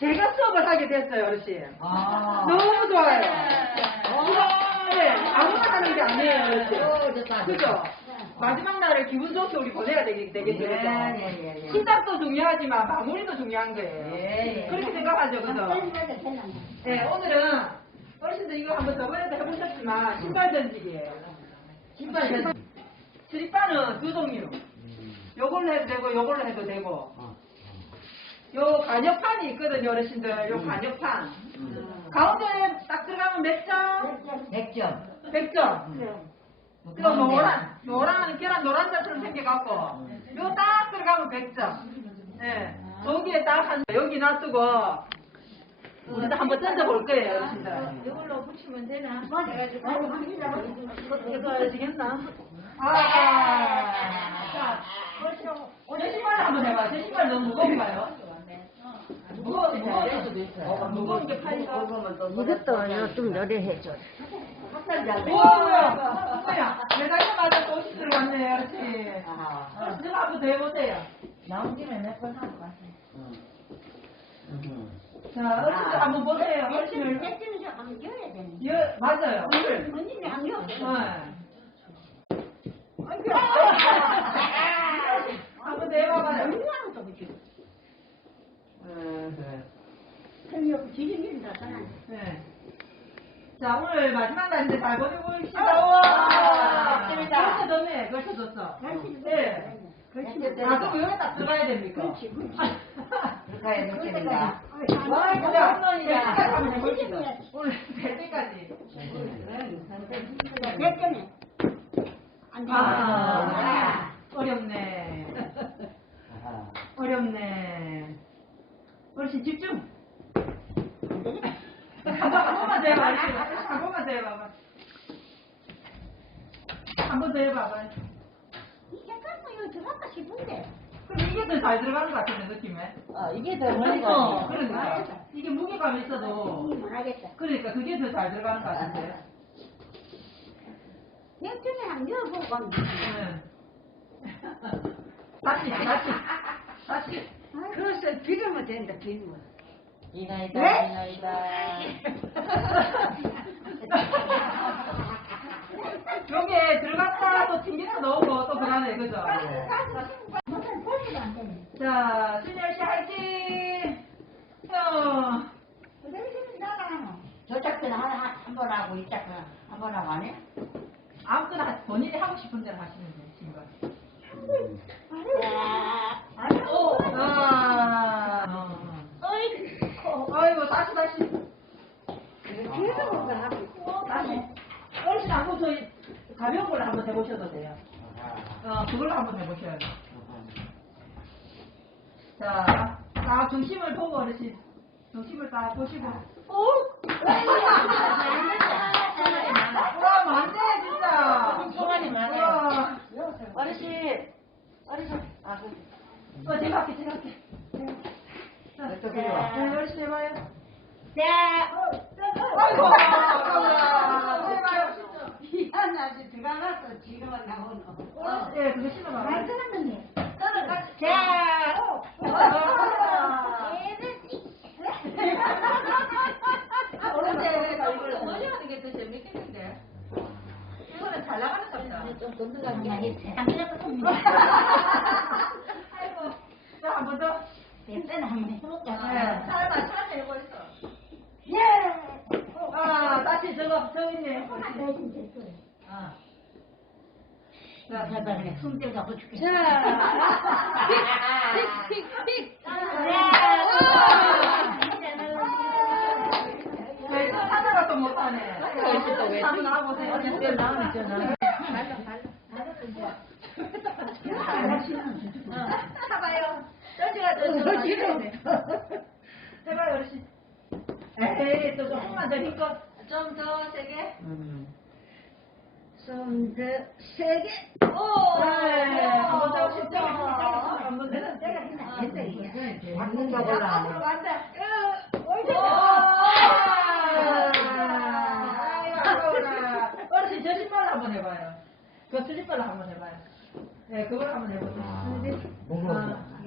제가 수업을 하게 됐어요, 어르신. 아. 너무 좋아요. 이거, 네, 아무나 하는 게 아니에요, 어르신. 어, 좋다. 그죠? 마지막 날을 기분 좋게 우리 보내야 되겠, 되겠죠, 그죠? 예, 예, 예. 시작도 중요하지만 마무리도 중요한 거예요. 예, 예. 그렇게 생각하죠, 그죠? 네, 오늘은 어르신들 이거 한번 저번에도 해보셨지만 신발 던지기예요. 신발 던지기. 스리빠는 두 종류. 요걸로 해도 되고 요걸로 해도 되고. 요 간역판이 있거든요, 어르신들. 요 간역판. 가운데 딱 들어가면 몇 점? 100점. 100점. 그리고 노란, 노란, 계란 노란 자처럼 생겨갖고, 요 딱 들어가면 100점. 예. 저기에 딱 한, 여기 놔두고, 우리도 한번 던져볼 거예요, 어르신들. 이걸로 붙이면 되나? 이거 되겠나? 아, 자, 제 신발 한번 해봐. 제 신발 너무 무거운가요? 무거워, 무거울 수도 있어요. 무거운 게 팔리가. 이것도 좀 노래해줘. 우와, 뭐야. 뭐야. 매달려 맞아 또 옷이 들어갔네, 어르신. 아. 어르신 한번 더 해보세요. 나온 김에 몇번 하고 가세요. 자, 어르신들 한번 보세요. 어르신을. 떼지는 사람 여야 되는. 여, 맞아요. 오늘. 언니는 안 여. 네. 한번 더 해봐봐요. 지름이다 사람. 네. 자, 오늘 마지막 날인데 잘 보내고 계시다. 아, 우와! 맞습니다. 걸쳐줬네, 걸쳐줬어. 네. 아, 그럼 여기 딱 들어가야 됩니까? 그렇지, 그렇지. 그렇게 해야 되겠다. 와, 이거 한 번이다. 네. 오늘 될 때까지. 몇 점에? 안 돼. 아, 어렵네. 어렵네. 어르신 집중. 안 되겠다. 한 번- 한 번만 더 해봐. 어르신. 한 번만 더 해봐봐. 한 번 더 해봐봐. 이게 갖고 이거 들어갈까 싶은데. 그럼 이게 더 잘 들어가는 것 같은데, 느낌에? 어, 이게 더 어, 멀리가 그러니까. 이게 무게감이 있어도, 이만 하겠다. 그러니까 그게 더 잘 들어가는 것 같은데. 몇 점에 한 열보고 네. 다시, 다시, 다시. 그래서 비교면 된다, 비교. 이 나이다, 네? 이 나이다. 여기에 들어갔다 또 튕겨서 넣고 또 그러네, 그죠? 자, 신열 씨 화이팅! 어, 그대로 지금 나가노. 저 작전 하나 한 번 하고 이 작전 한번 하고 안 해? 아무거나 하- 본인이 하고 싶은 대로 하시면 돼요, 지금. 아이고, 아, 어, 어. 아이고, 다시, 다시. 계속 뭔가 하고 있어. 다시. 어르신 한번 저희 가벼운 걸로 한번 해보셔도 돼요. 어, 그걸로 한번 해보셔요. 자, 딱 중심을 보고 어르신. 중심을 딱 보시고. 와, 많네, 진짜. 시간이 많아요. 어르신, 어르신. 아, 그, 어, 제가 할게, 제가 할게. 자, 와. 네, 어르신 해봐요. 자, 아이고, 아직 들어가서 지금 나오노. 어, 네, 그거 신어봐요. 말 들었느니. 자, 겁니다. 좀 돈들어가는 게 아니지. 안 그래도 아이고, 자, 한번 더. 예전에 한번 해볼까? 네, 살만 살만 해고 있어. 예! 아, 다시 저거, 저 있네. 하나 더 해주면 될 거예요. 아. 자, 자, 제발 그래. 숨 들어가고 죽겠어. 픽, 픽, 픽. 네, 또 하나가 또 못하네. 한번 나와보세요. 어르신 나오면 저 나오면. 해봐요. 던지가 던지가 해봐요, 어르신. 에이, 또 조금만 더 힘껏. 좀 더 세게. 음. 좀더 세게. 오! 네. 한번 더 쉽죠? 한번 더. 내가 했나? 했다, 이게. 맞는 거 골라. 앞으로 간다. 오! 아까워라. 어르신 저 신발로 한번 해봐요. 저 신발로 한번 해봐요. 네, 그걸 한번 해보세요. 무거워.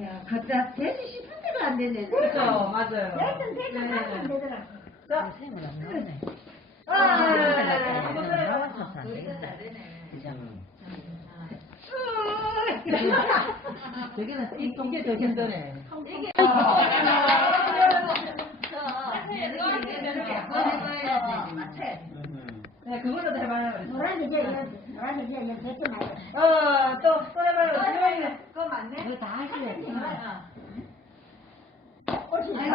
야, 갖다 대지 싶은 데가 안 되네. 그렇죠, 맞아요. 대충 네. 되더라. 자, 쌤은 안 나오네. 아. 저기는 이- 이게 더 힘드네. 네, 그걸로 해봐요. 노란 이제 노란 이제 이제 대충 말해. 어, 또, 또 해봐요. 지원이네. 그거 맞네. 이거 다 하셔야 다.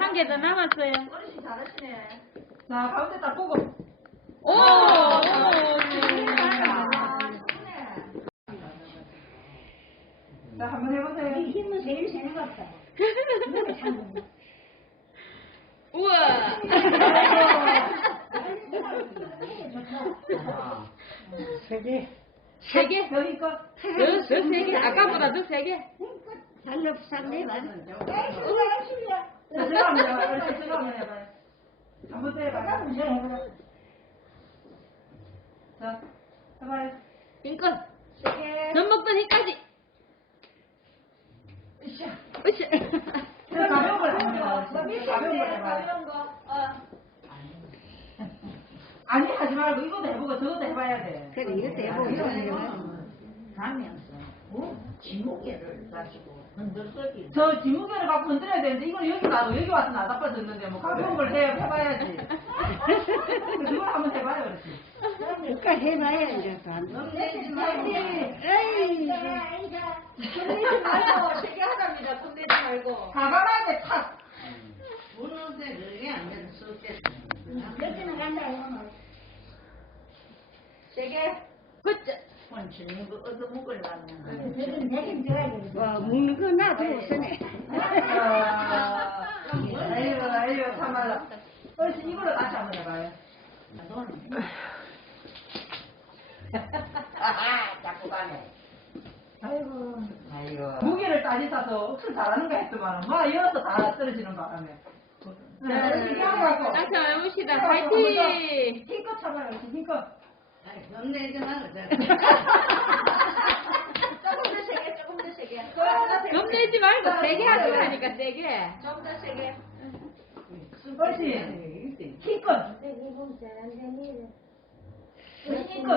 한개 더 남았어요. 자, 가운데 딱 보고. 오! 자, 한번 해보세요. 이 힘은 제일 것 같아. 눈 우와! 세 개. 세 개? 여기 거. 더, 더세 개? 아까보다 더 세 개? 살려 맞아. 들어가면 해봐요. 한번 더 해봐요. 자, 해봐요. 인권. 전 먹던 힘까지. 으쌰. 자, 가벼운 해봐요. 가벼운 걸 해봐요. 아니, 하지 말고 이것도 해보고 저것도 해봐야 돼. 그래 이것도 해보고 이것도 해보고. 가면서 지무개를 가지고 흔들거리. 저 지무개를 갖고 흔들어야 되는데 이걸 여기 놔도 여기 와서 나다빠졌는데 뭐 가벼운 걸 해, 해봐야지. 그걸 한번 해봐요, 그렇지. 그러니까 해봐야 이제 다. 에이, 세개 하답니다. 손대지 말고. 가봐야 돼, 탁. 무는데 그게 안 돼서 쏟겠어. 몇 개나 간다 이거는. 세 개. 굿즈. 원치는 거 얻어 먹으려면. 대긴 대긴 들어야. 와, 먹는 거 나도 쓰네. 아, 아유, 아유, 참말라. 어르신, 이걸로 다시 한번 해봐요. 자꾸 가네. 아이고. 아이고. 무게를 따지 싸서 억수 잘하는 거 했더만, 뭐, 이어서 다 떨어지는 바람에. 네, 이거 갖고. 다시 해봅시다. 파이팅! 힘껏 참아요, 힘껏. 아이, 겁내지 말고. 조금 더 세게, 조금 더 세게. 겁내지 말고 세개 하지 마니까 세 개. 좀더 세게. 어르신, 힘껏. 힘껏.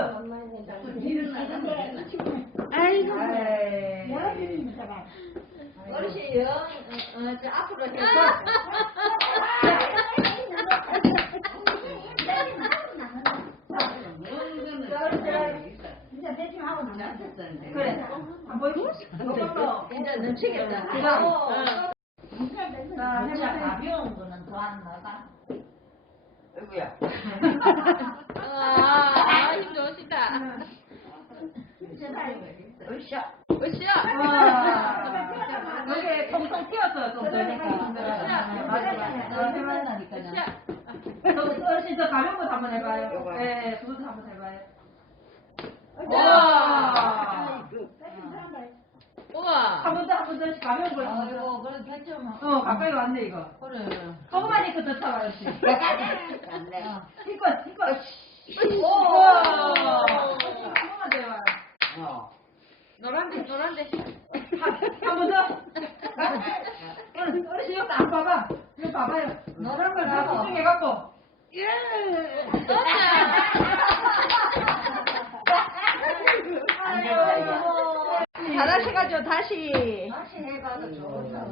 아이고. 아이. 여기 사람. 어르신, 영, 어, 어, 저 앞으로 해. 진짜 하고 나면 그래. 안 보이고? 이걸로. 이제. 그. 어. 자, 진짜 해봐요. 가벼운 거는 더안 나가. 아이고야. 아, 아, 힘 좋으시다. 으쌰. 으쌰. 와. 여기 통통 튀었어요, 좀 되니까. 맞아, 맞아. 힘나니까요. 저 어르신 저 가벼운 거 한번 해봐요. 네, 그것도 한번 해봐요. 와. 우와. 한 번 더, 한 번 더, 가벼운 걸. 한번 더. 아이고, 그래, 대충. 어, 가까이 왔네, 이거. 그래. 조금만 입고 더 차봐요, 씨. 안 돼. 힘껏, 힘껏. 오. 조금만 더 해봐요. 어. 노란데, 노란데. 한번 더. 어르신, 어르신, 이거 안 봐봐. 이거 봐봐요. 노란 걸다 봐봐. 집중해갖고. 잘 다시. 다시 해봐도 좋다.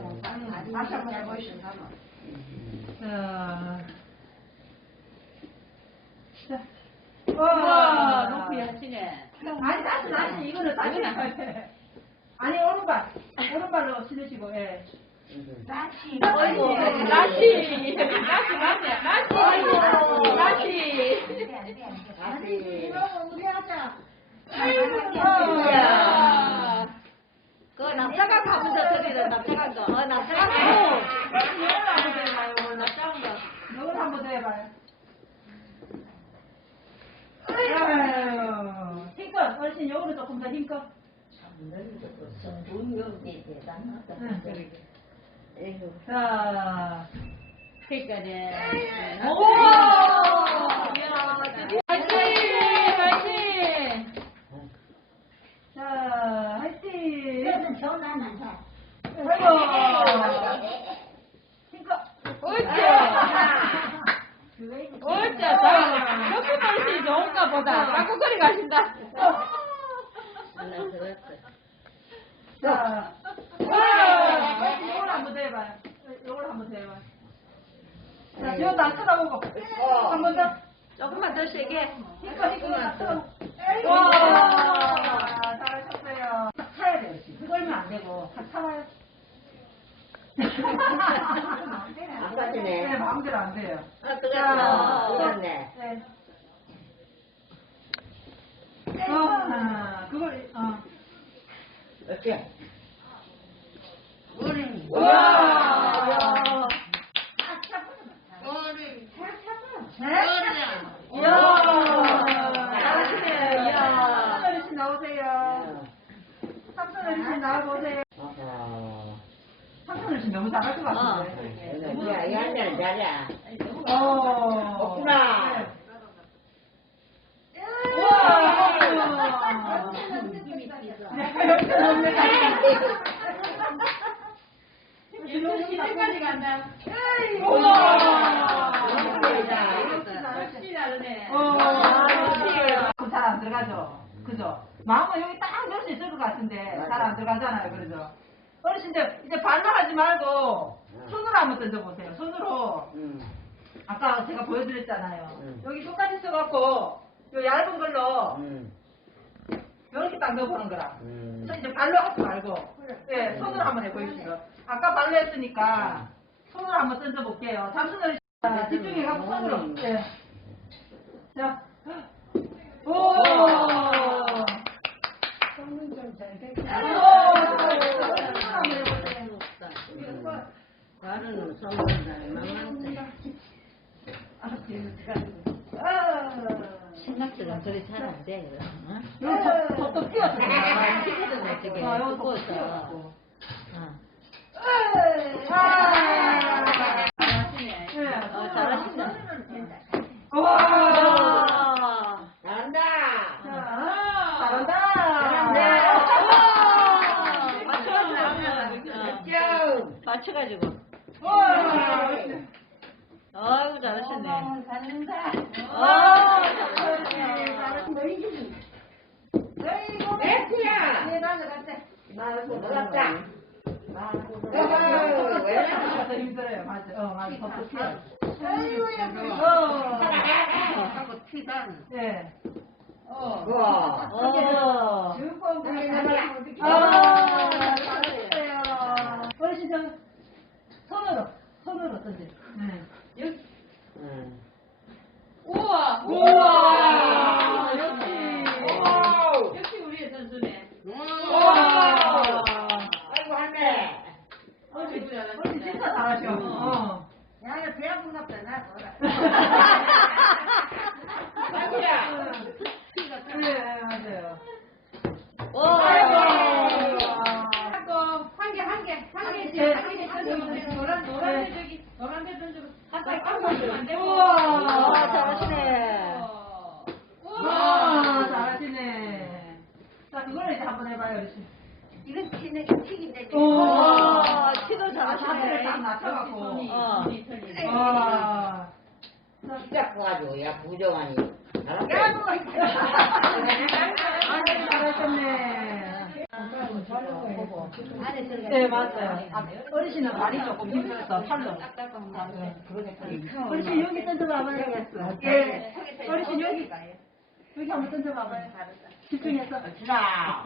다시 한번 해보시면 자. 자. 와, 와, 높이 하시네. 아니, 다시, 다시, 이거는 다시 돼. 아니, 오른발. 오른발로 신으시고, 예. 다시. 아이고, 다시. 다시, 맞네. 다시. 다시. 다시. 우리 하자. 이야. 그 남자가 가면서 저기는 남자가 거. 어, 남자가 거. 이걸 한번 더 해봐요, 오늘. 이걸 한번 더 해봐요. 아유, 힘껏, 어르신, 요거는 조금 더 힘껏. 성분력이 대단하다. 응. 에휴. 자, 그러니까는. 오! 화이팅! 화이팅! 자, 힘껏! 옳지! 옳지! 자, 커피 맛이 좋은가 보다. 깍꿍거리 가신다. 자, 와! 이걸 한번 더 해봐요. 이걸 한번 더 해봐요. 자, 지금 다 쳐다보고. 한 번 더. 조금만 더 세게. 힘껏, 힘껏 다 쳐다보고. 와! 잘하셨어요. 탁 차야 돼요. 지금. 그걸면 안 되고. 탁 차와요. 안 빠지네. 네, 마음대로 안 돼요. 아, 뜨거워. 뜨겁네. 네. 어, 그걸, 어. 어째? 와! 이야! 잘하시네. 이야. 삼선 어르신 나오세요. 삼선 어르신 나와보세요. 삼선 어르신 너무 잘할 것 같은데. 야, 이 한자는 잘해. 어. 없구나. 같은데 잘 안 들어가잖아요. 그죠? 어르신들 이제 발로 하지 말고 손으로 한번 던져보세요. 손으로 응. 아까 제가 보여드렸잖아요. 음. 여기 똑같이 써갖고 요 얇은 걸로 응. 이렇게 딱 넣어보는 거라. 응. 저 이제 발로 하지 말고 예 손으로 한번 해보십시오. 아까 발로 했으니까 손으로 한번 던져볼게요. 잠수는 집중해갖고 손으로. 예. 자. 오! 나는. 생각처럼 저리 잘안 돼. 응? 여기 톡톡 튀었어. 아, 튀거든, 저게. 어, 여기 톡톡 두꺼워서. 튀었어. 응. 아! 어, 잘하신다. 와! 잘한다. 잘한다. 네. 맞춰가지고. 쭉. 맞춰가지고. 와! 아이고, 잘하셨네. 아, 맥주야. 놀았다. 어허, 왜 이러나? 더 힘들어요. 맞아. 어, 맞아. 더 튀어. 하고 튀단. 네. 우와. 어. 아, 잘하셨어요. 어르신 저 손으로, 손으로 던지. 네. 응. 우와! 우와! 역시. 와우. 역시 우리의 선수네. 우와! 아이고, 한대. 어르신, 어르신 진짜 잘하셔. 어. 야, 배야 분갑다, 나. 아니야. 네, 맞아요. 한 개, 한 개, 한 개, 네. 한개 던져보세요. 노란, 노란 데 저기, 노란 데 던져보세요. 가까이 안안 되고. 네, 맞아요. 아, 어르신은 발이 조금 힘들어서 팔로. 네, 그러겠다. 어르신 여기 던져봐봐요. 예. 어르신 여기. 여기 한번 던져봐봐요. 집중해서. 자.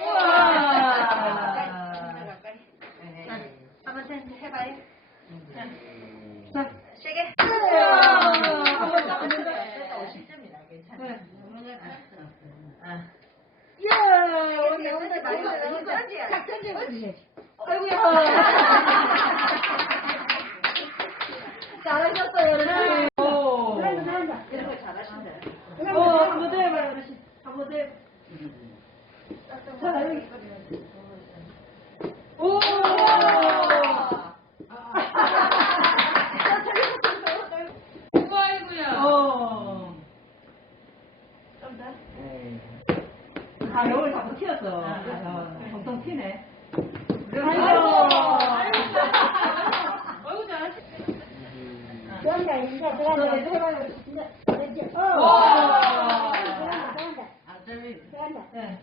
우와. 한번 해봐요. 자, 세게. 한번 딱 던져. 네. 이야, 여기 여기 딱 던져보세요. 아이고야. 잘하셨어요, 어르신. 오. 이런 거 잘하신다. 오, 한번 더 해봐요, 어르신. 한번 더 해. 자, 여기. 튀었어. 어, 통통 튀네. 아이고. 어이구, 잘하시 들어간다, 이제 들어간다. 들어간다. 이제, 어. 와. 들어간다, 들어간다. 아들이 들어간다. 네.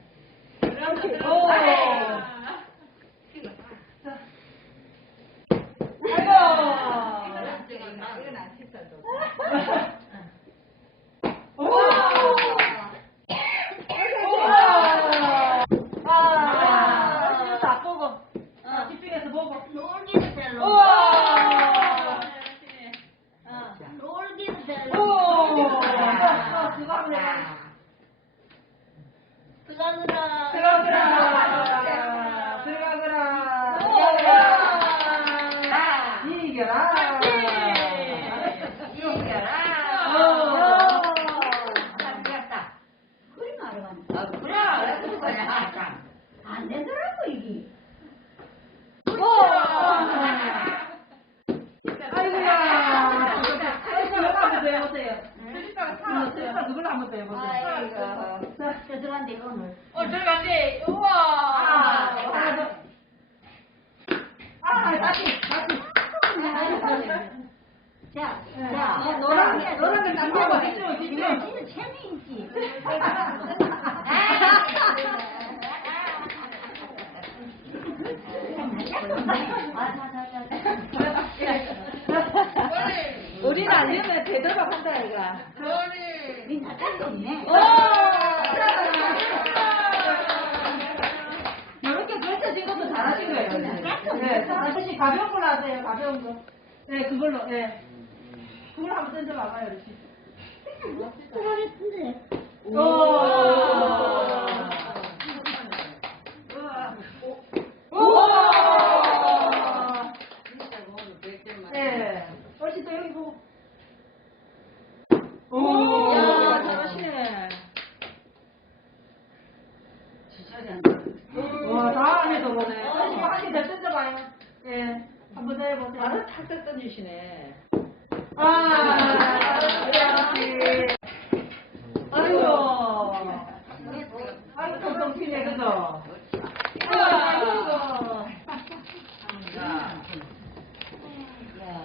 오. 오! 아, 지금 다 보고. 아, 집중해서 보고. 놀기도 잘 놀고 우와! 놀기도 잘 오! 놀고 어, 그거 한번 해봐. 들어가느라 들어가거라. 들어가거라. 이겨라. 이겨라 오. 잘 됐다 그리 아 그래 왜 그런 거야 참. 안 되더라고, 이게. 아이고야. 아이고, 이거 한번 더 해보세요. 어, 슬리퍼 한번. 아이고 저 오늘. 어. 우와. 아. 아, 다시, 다시. 자, 자, 자, 노란 게, 노란 게 남겨봐. 이거. 진짜 재미있지. 아. 우리는 아니면 되도록 한다, 이거. 니 나탈도 없네. 오! 이렇게 걸쳐진 것도 잘하신 거예요. 네, 다시 가벼운 걸로 하세요, 가벼운 거. 네, 그걸로, 네. 그걸 한번 던져봐봐요, 이렇게. 잘했는데. 오! 우와! 네. 훨씬 더 여기 보고. 오! 야, 잘하시네. 와, 다음에도 보네. 다시 한개 더 던져봐요. 예. 한번 더 해보세요. 바로 탁탁 던지시네. 아, 역시. 아이고. 아이고, 텅텅 튀네, 그죠? 아이고.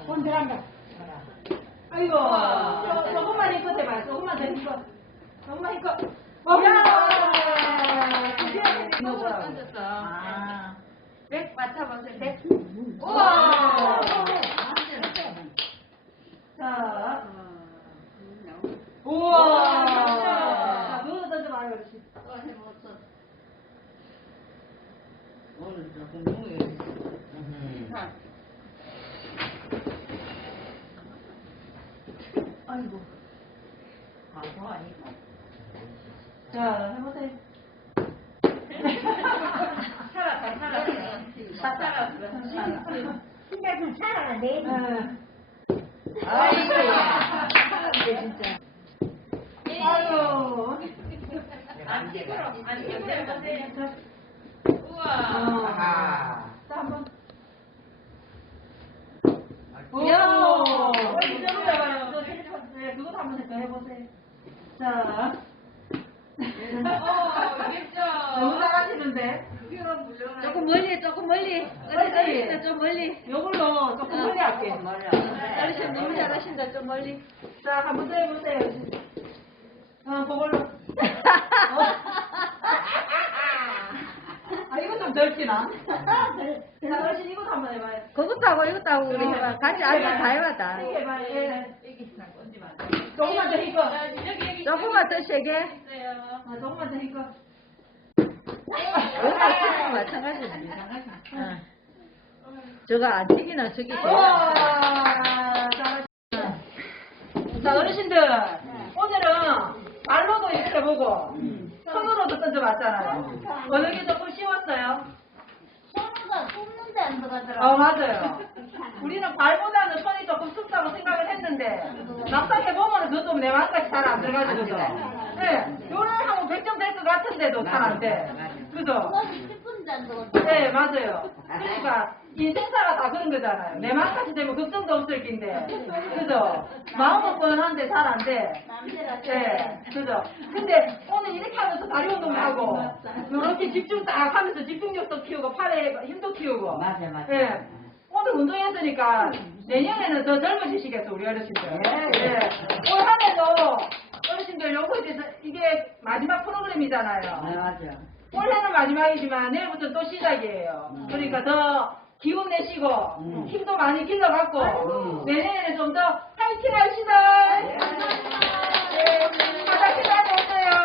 손 들어간다. 아이고. 저, 조금만 힘껏 해봐요. 조금만 더 힘껏. 조금만. 야! 던졌어. 아 백 맡아보세요. 백. 우와! 자. 우와! 오늘 무게 아이고. 바보 아니고 자, 해보세요. 살았다, 살았어. 다 살았어. 신발 좀 살아라, 내 예. 아이고야 진짜. 아이고. 안 찍으러, 안. 자, 우와. 아하 자, 한 번. 야. 오! 이쪽으로 해봐요. 저 텔레폰, 네, 그것도 한번더 해보세요. 자. 어, 이겼죠. 너무 잘하시는데. 조금 멀리, 조금 멀리. 어디 떨리신다, 좀 멀리. 요걸로 조금 멀리 할게요. 떨리신 너무 잘하신다, 좀 멀리. 자, 한번 더 해보세요. 어, 그걸로. 아, 이거 좀 덜 지나? 자, 어르신 이것도 한번 해봐요. 그것도 하고 이것도 하고 우리 해봐. 같이 앉아 다 해봐다. 이렇게 해봐요. 예. 조금만 더 힘껏. 조금만 더 세게. 아, 조금만 더 힘껏. 여기가 튀는 마찬가지네. 어. 저거 안 튀기나 저기 돼. 우와, 잘하셨다. 자, 어르신들. 오늘은 발로도 이렇게 보고, 손으로도 던져봤잖아요. 어느 게 조금 쉬웠어요? 손으로 굽는데 안 들어가더라 어, 맞아요. 우리는 발보다는 손이 조금 춥다고 생각을 했는데, 막상 해보면 그것도 내 마음까지 잘 안 들어가지고서. 네, 요래 하면 100점 될 것 같은데도 잘 안 돼. 그죠? 손이 10분도 안 들어가더라 네, 맞아요. 그러니까 인생사가 다 그런 거잖아요. 내 마음까지 되면 걱정도 없을 낀데. 그죠? 마음은 뻔한데 잘 안 돼. 네, 그죠? 근데 오늘 이렇게 하면서 다리 운동도 하고, 이렇게 집중 딱 하면서 집중력도 키우고, 팔에 힘도 키우고. 맞아, 맞아. 예. 오늘 운동했으니까 내년에는 더 젊어지시겠어, 우리 어르신들. 예. 올 한 해도 어르신들 요거 이제 이게 마지막 프로그램이잖아요. 아, 맞아. 올해는 마지막이지만 내일부터 또 시작이에요. 음. 그러니까 더 기운 내시고 음. 힘도 많이 길러갖고 음. 내년에는 좀더 파이팅 합시다. 네, 화장실